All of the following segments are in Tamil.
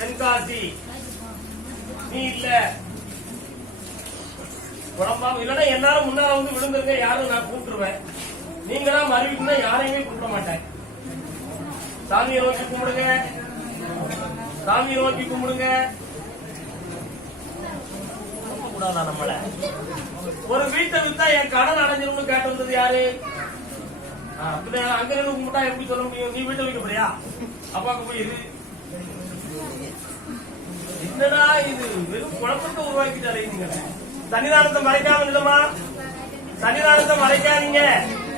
தென்காசி. நீ இல்ல. குழம்பாம இல்லன்னா எல்லாரும் முன்னால வந்து விழுந்துருங்க யாரும் நான் கூப்பிட்டுருவேன். நீங்களா மறுவிட்டுனா யாரையுமே கூப்பிட மாட்டேன். சாமியை நோக்கி கும்பிடுங்க. சாமியை நோக்கி கும்பிடுங்க. கூடாதா நம்மள? ஒரு வீட்டை வித்தா என் கடன் அடைஞ்சிரும்னு கேட்டு வந்தது யாரு? ஆ, அங்க இருந்து கும்பிட்டா எப்படி சொல்ல முடியும்? நீ வீட்டை வைக்க முடியா அப்பாவுக்கு போய் இரு. என்னடா இது? வெறும் குழப்பத்தை உருவாக்கிட்டு நீங்க சன்னிதானத்தை மறைக்காம இல்லமா சன்னிதானத்தை மறைக்காதீங்க.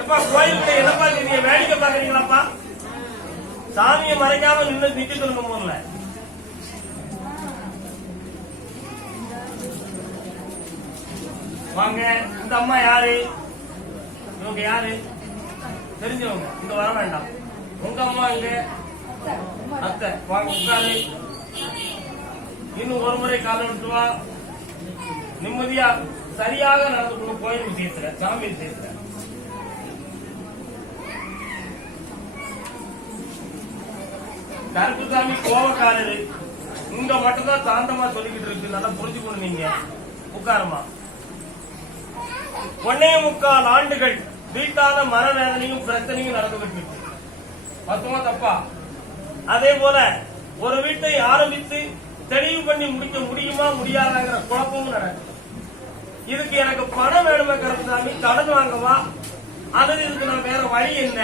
எப்பா கோயிலுக்குள்ள என்னப்பா நீங்க வேடிக்கை பாக்குறீங்களாப்பா சாமியை மறைக்காம நின்று நிக்க சொல்லுங்க முதல்ல. வாங்க இந்த அம்மா யாரு? இவங்க யாரு? தெரிஞ்சவங்க. இங்க வர வேண்டாம். உங்க அம்மா இங்க அத்தை. வாங்க உட்காரு. இன்னும் ஒரு முறை காலம் விட்டுவா நிம்மதியா சரியாக நடந்துக்கணும் கோயில் விஷயத்துல சாமி விஷயத்துல. கருப்புசாமி கோவக்காரரு. இங்க மட்டும்தான் சாந்தமா சொல்லிக்கிட்டு இருக்கு. நல்லா புரிஞ்சுக்கணும் நீங்க. உட்காரமா ஒன்னே முக்கால் ஆண்டுகள் வீட்டான மனவேதனையும் பிரச்சனையும் நடந்துகிட்டு இருக்கு. பத்துமா தப்பா? அதே போல ஒரு வீட்டை ஆரம்பித்து தெளிவு பண்ணி முடிக்க முடியுமா முடியாதாங்கிற குழப்பமும் நடக்கும் இதுக்கு எனக்கு பணம் வேணுமே கருப்புசாமி கடன் வாங்கவா? அல்லது இதுக்கு நான் வேற வழி என்ன?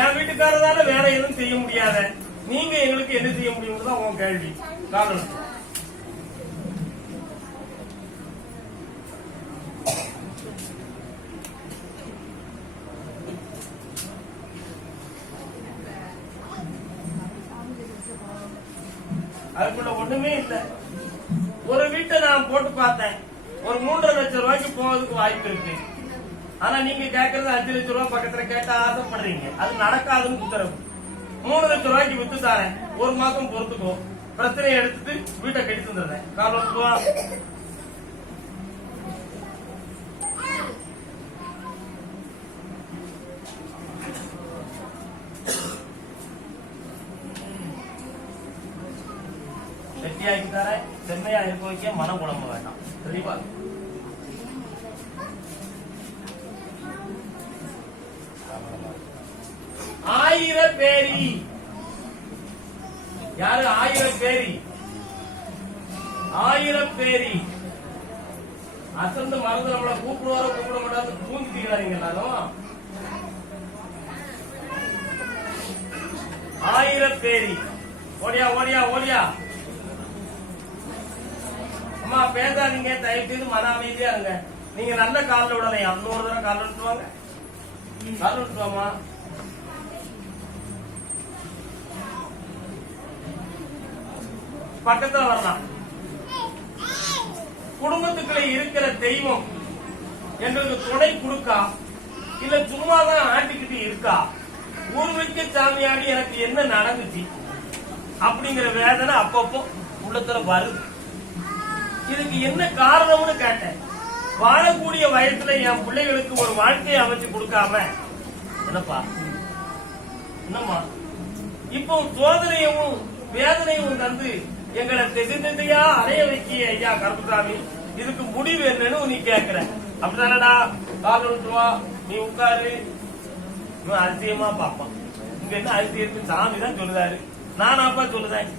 என் வீட்டுக்காரதால வேற எதுவும் செய்ய முடியாத. நீங்க எங்களுக்கு என்ன செய்ய முடியும்னு தான் உன் கேள்வி. காரணம் அதுக்குள்ள ஒண்ணுமே இல்ல. ஒரு வீட்டை நான் போட்டு பார்த்தேன். ஒரு மூன்றரை லட்சம் ரூபாய்க்கு போவதுக்கு வாய்ப்பு இருக்கு. ஆனா நீங்க கேட்கறது அஞ்சு லட்சம் ரூபாய் பக்கத்துல கேட்டா ஆசைப்படுறீங்க. அது நடக்காதுன்னு உத்தரவு. மூணு லட்சம் ரூபாய்க்கு வித்து தரேன். ஒரு மாசம் பொறுத்துக்கோ. பிரச்சனையை எடுத்துட்டு வீட்டை கட்டி தந்துடுறேன். காரணம் வெட்டியாக்கி தர செம்மையா இருக்க வைக்க மன குழம்பு வேண்டாம். தெளிவா ஆயிர பேரி. யாரு? ஆயிர பேரி. ஆயிரம் பேரி. அசந்து மறந்து நம்மள கூப்பிடுவாரோ கூப்பிட மாட்டாரு தூங்கிட்டீங்களா எல்லாரும். ஆயிர பேரி. ஓடியா ஓடியா ஓடியா. அம்மா பேசாதீங்க தயவு செய்து மன அமைதியா இருங்க. நீங்க நல்ல காலில் விடலையா இன்னொரு தடவை காலில் விட்டு காலில் பக்கத்துல வரலாம். குடும்பத்துக்குள்ள இருக்கிற தெய்வம் எங்களுக்கு துணை கொடுக்கா? இல்ல சும்மாதான் ஆட்டிக்கிட்டு இருக்கா? ஊர்வலிக்க சாமியாடி எனக்கு என்ன நடந்துச்சு? அப்படிங்கிற வேதனை அப்பப்போ உள்ளத்துல வருது. இதுக்கு என்ன காரணம்னு கேட்டேன். வாழக்கூடிய வயசுல என் பிள்ளைகளுக்கு ஒரு வாழ்க்கையை அமைச்சு கொடுக்காம என்னப்பா? என்னம்மா? இப்போ சோதனையும் வேதனையும் தந்து எங்களை திசை திசையா அலைய வைக்கிய ஐயா கருப்புசாமி. இதுக்கு முடிவு என்னன்னு நீ கேக்குற. அப்படிதானடா கால் விட்டுருவா. நீ உட்காரு. இவன் அதிசயமா பாப்பான் இங்க என்ன அதிசயம் சாமி தான் சொல்லுதாரு. நானாப்பா சொல்லுதேன்.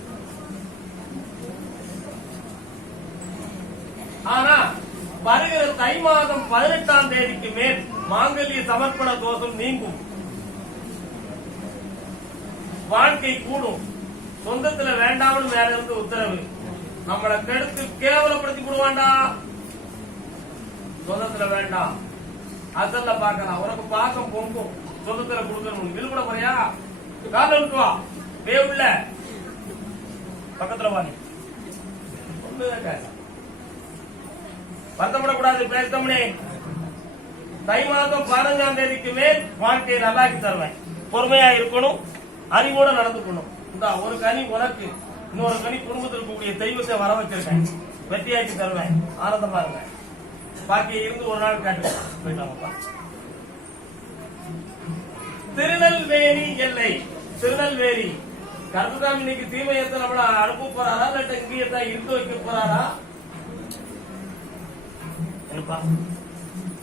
ஆனா வருகிற தை மாதம் பதினெட்டாம் தேதிக்கு மேல் மாங்கல்ய சமர்ப்பண தோஷம் நீங்கும். வாழ்க்கை கூடும். சொந்தத்துல வேண்டாம்னு வேற இருந்து உத்தரவு? நம்மளை கெடுத்து கேவலப்படுத்தி விடுவாண்டா சொந்தத்துல வேண்டாம். அசல்ல பாக்கலாம் உனக்கு பாக்கம் பொங்கும். சொந்தத்துல கொடுக்கணும். விழுப்புட போறியா கால விட்டு வா. வே உள்ள. பக்கத்துல வாங்க ஒண்ணுதான் கேட்க வருத்தப்படக்கூடாது பேசத்தம்னே தை மாதம் பதினஞ்சாம் தேதிக்கு மேல் வாழ்க்கையை நல்லாக்கி தருவேன். பொறுமையா இருக்கணும் அறிவோட நடந்துக்கணும். இந்த ஒரு கனி உனக்கு இன்னொரு கனி குடும்பத்தில் இருக்கக்கூடிய தெய்வத்தை வர வச்சிருக்கேன். வெற்றியாக்கி தருவேன். ஆனந்தமா இருங்க. பாக்கிய இருந்து ஒரு நாள் கேட்டு போயிட்டாங்கப்பா. திருநெல்வேலி எல்லை. திருநெல்வேலி. கருத்துதான் இன்னைக்கு தீமையத்தை நம்மள அனுப்ப போறாரா? இல்லாட்ட இங்கேயே தான் இருந்து வைக்க போறாரா?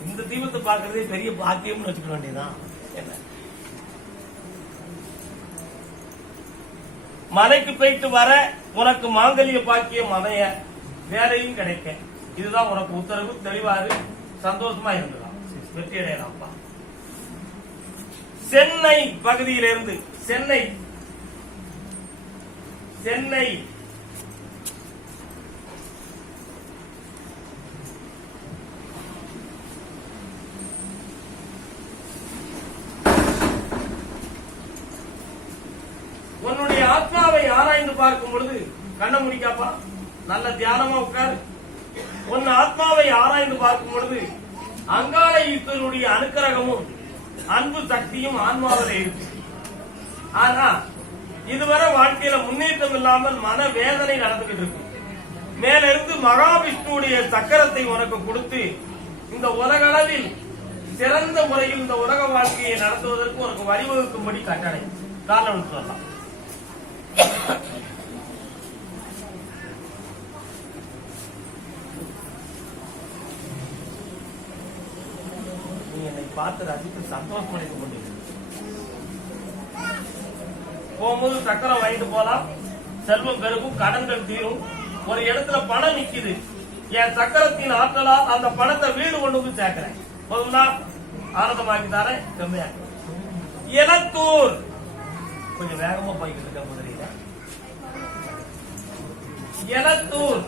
இந்த தீபத்தை பார்க்கறதே பெரிய பாக்கியம்னு வச்சுக்க வேண்டியதுதான். என்ன? மலைக்கு போயிட்டு வர உனக்கு மாங்கல்ய பாக்கியம் அமைய வேலையும் கிடைக்க. இதுதான் உனக்கு உத்தரவு தெளிவாரு சந்தோஷமா இருந்தலாம் வெற்றி அடையலாம்ப்பா சென்னை பகுதியிலிருந்து சென்னை சென்னை உன்னுடைய ஆத்மாவை ஆராய்ந்து பார்க்கும் பொழுது கண்ணை நல்ல தியானமா உட்கார். உன் ஆத்மாவை ஆராய்ந்து பார்க்கும் பொழுது அங்காள ஈஸ்வரனுடைய அனுக்கிரகமும் அன்பு சக்தியும் ஆன்மாவில இருக்கு. ஆனா இதுவரை வாழ்க்கையில முன்னேற்றம் இல்லாமல் மன வேதனை நடந்துகிட்டு இருக்கு. மேலிருந்து மகாவிஷ்ணுடைய சக்கரத்தை உனக்கு கொடுத்து இந்த உலகளவில் சிறந்த முறையில் இந்த உலக வாழ்க்கையை நடத்துவதற்கு உனக்கு வழிவகுக்கும்படி கட்டளை. காரணம் சொல்லலாம் நீ என்னை பார்த்து ரசித்து சந்தோஷம் சந்தோஷமடைந்து கொண்டிருக்க போகும்போது சக்கரம் வாங்கிட்டு போலாம் செல்வம் பெருகும் கடன்கள் தீரும். ஒரு இடத்துல பணம் நிக்குது. என் சக்கரத்தின் ஆற்றலா அந்த பணத்தை வீடு கொண்டு வந்து சேர்க்கிறேன். போதும்னா ஆனந்தமாக்கி தரேன் கம்மியா எனத்தூர் கொஞ்சம் வேகமா போய்கிட்டு இருக்க முதலில எனத்தூர்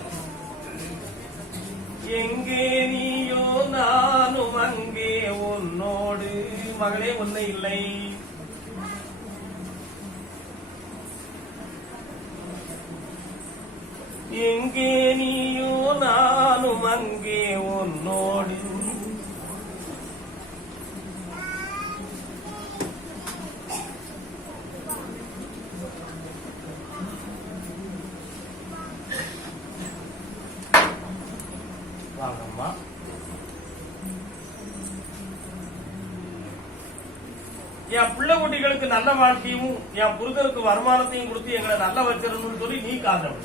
எங்கே நீயோ நானும் அங்கே மகளே ஒண்ணு இல்லை. எங்கே நீயோ நானும் அங்கே உன்னோடு. என் பிள்ளை குட்டிகளுக்கு நல்ல வாழ்க்கையும் என் புருஷனுக்கு வருமானத்தையும் கொடுத்து எங்களை நல்லா வச்சிடணும்னு சொல்லி நீ காரணம்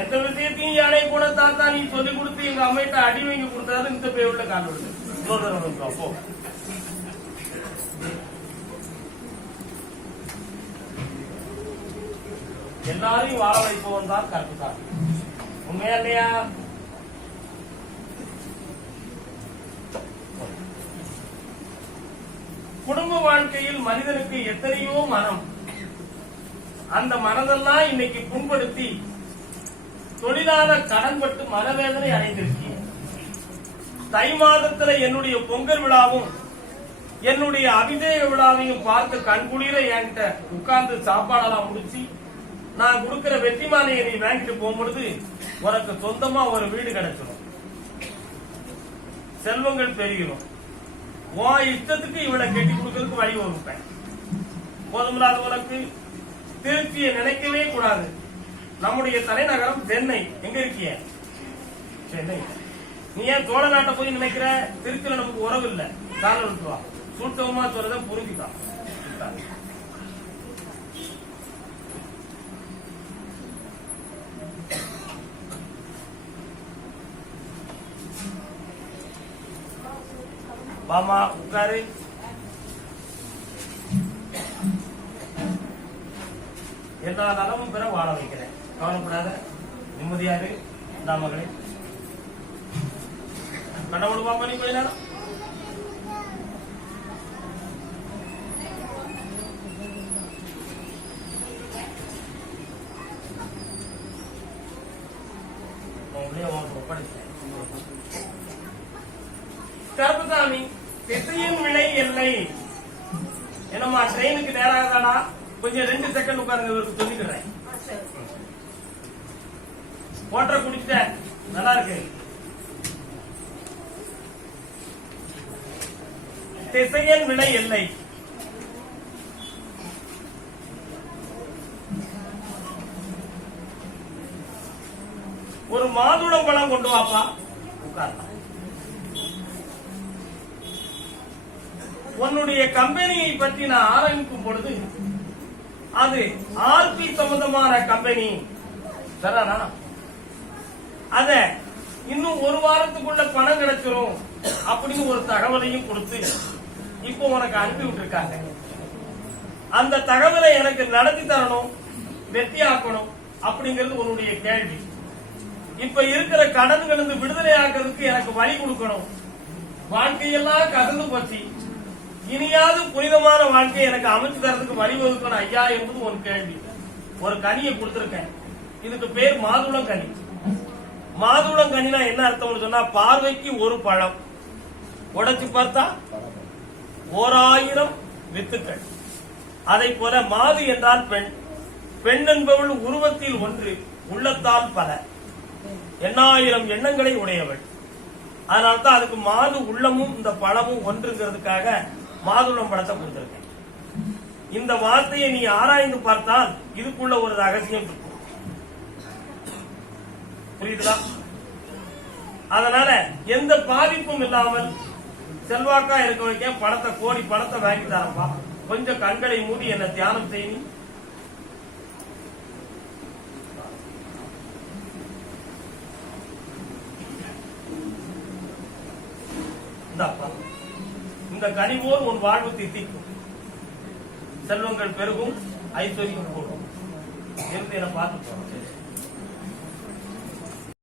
எந்த விஷயத்தையும் யானை கூட தாத்தா நீ சொல்லி கொடுத்து எங்க அம்மையிட்ட அடி வாங்கி கொடுத்தாரு இந்த பேருள்ள காரணம் இன்னொரு தடவை வந்துரும், எல்லாரையும் வாழ வைப்பவன் தான் கருத்து தான் உண்மையா இல்லையா? குடும்ப வாழ்க்கையில் மனிதனுக்கு எத்தனையோ மனம். அந்த மனதெல்லாம் இன்னைக்கு புண்படுத்தி தொழிலாள கடன்பட்டு மனவேதனை அடைந்திருக்கீங்க தை மாதத்துல என்னுடைய பொங்கல் விழாவும் என்னுடைய அபிதேய விழாவையும் பார்த்து கண்குளிர என்கிட்ட உட்கார்ந்து சாப்பாடெல்லாம் முடிச்சு நான் கொடுக்கிற வெற்றி மாலையை நீ வாங்கிட்டு போகும்பொழுது உனக்கு சொந்தமா ஒரு வீடு கிடைச்சிடும் செல்வங்கள் பெருகிடும் உன் இஷ்டத்துக்கு இவளை கட்டி கொடுக்கறதுக்கு வழி வகுப்பேன் போதுமில்லாத உனக்கு திருச்சியை நினைக்கவே கூடாது. நம்முடைய தலைநகரம் சென்னை. எங்க இருக்கிய? சென்னை. நீ ஏன் சோழ நாட்டை போய் நினைக்கிற? திருச்சியில நமக்கு உறவு இல்ல. காரணம் சுட்டமா சொல்றத புரிஞ்சுக்கலாம் வாமா உட்காரு. எல்லா நலமும் பெற வாழ வைக்கிறேன். கவலைப்படாத நிம்மதியாரு இந்த மகளே. கடவுள் பாப்பா நீ கொஞ்ச நேரம் உங்களே உனக்கு ஒப்படைச்சேன் கருப்பசாமி இல்லை. என்னம்மா ட்ரெயினுக்கு நேராகதானா கொஞ்சம் ரெண்டு செகண்ட் உட்காருங்க இவருக்கு சொல்லிக்கிறேன். ஓட்டரை குடிச்சிட்டேன் நல்லா இருக்கு. திசையன் விலை இல்லை. ஒரு மாதுளம் பழம் கொண்டு வாப்பா. உட்கார்லாம் உன்னுடைய கம்பெனியை பற்றி நான் ஆரம்பிக்கும் பொழுது அது ஆர்பி சம்பந்தமான கம்பெனி. சரிதானா அத இன்னும் ஒரு வாரத்துக்குள்ள பணம் கிடைச்சிரும் அப்படின்னு ஒரு தகவலையும் கொடுத்து இப்போ உனக்கு அனுப்பி விட்டுருக்காங்க. அந்த தகவலை எனக்கு நடத்தி தரணும் வெற்றியாக்கணும் அப்படிங்கிறது உன்னுடைய கேள்வி. இப்ப இருக்கிற கடன்கள் விடுதலை ஆக்குறதுக்கு எனக்கு வழி கொடுக்கணும். வாழ்க்கையெல்லாம் கசந்து போச்சு. இனியாவது புனிதமான வாழ்க்கையை எனக்கு அமைச்சு தரதுக்கு வழிவகுக்கணும் ஐயா என்பது ஒரு கேள்வி. ஒரு கனியை கொடுத்திருக்கேன். இதுக்கு பேர் மாதுளம் கனி. மாதுளம் கனினா என்ன அர்த்தம் சொன்னா பார்வைக்கு ஒரு பழம். உடைச்சு பார்த்தா ஓராயிரம் வித்துக்கள். அதை போல மாது என்றால் பெண். பெண் என்பவள் உருவத்தில் ஒன்று உள்ளத்தால் பல. எண்ணாயிரம் எண்ணங்களை உடையவள். அதனால்தான் அதுக்கு மாது உள்ளமும் இந்த பழமும் ஒன்றுங்கிறதுக்காக மாதுளம் பழத்தை கொடுத்திருக்கேன். இந்த வார்த்தையை நீ ஆராய்ந்து பார்த்தால் இதுக்குள்ள ஒரு ரகசியம் இருக்கும். புரியுதுதா? அதனால எந்த பாதிப்பும் இல்லாமல் செல்வாக்கா இருக்க வைக்க பணத்தை கோடி பணத்தை வாங்கி தரப்பா. கொஞ்சம் கண்களை மூடி என்ன தியானம் செய்யணும் கனிவோர் உன் வாழ்வு தித்திக்கும். செல்வங்கள் பெருகும் ஐஸ்வர்யம் கூடும். இருந்து என பார்த்து போறோம்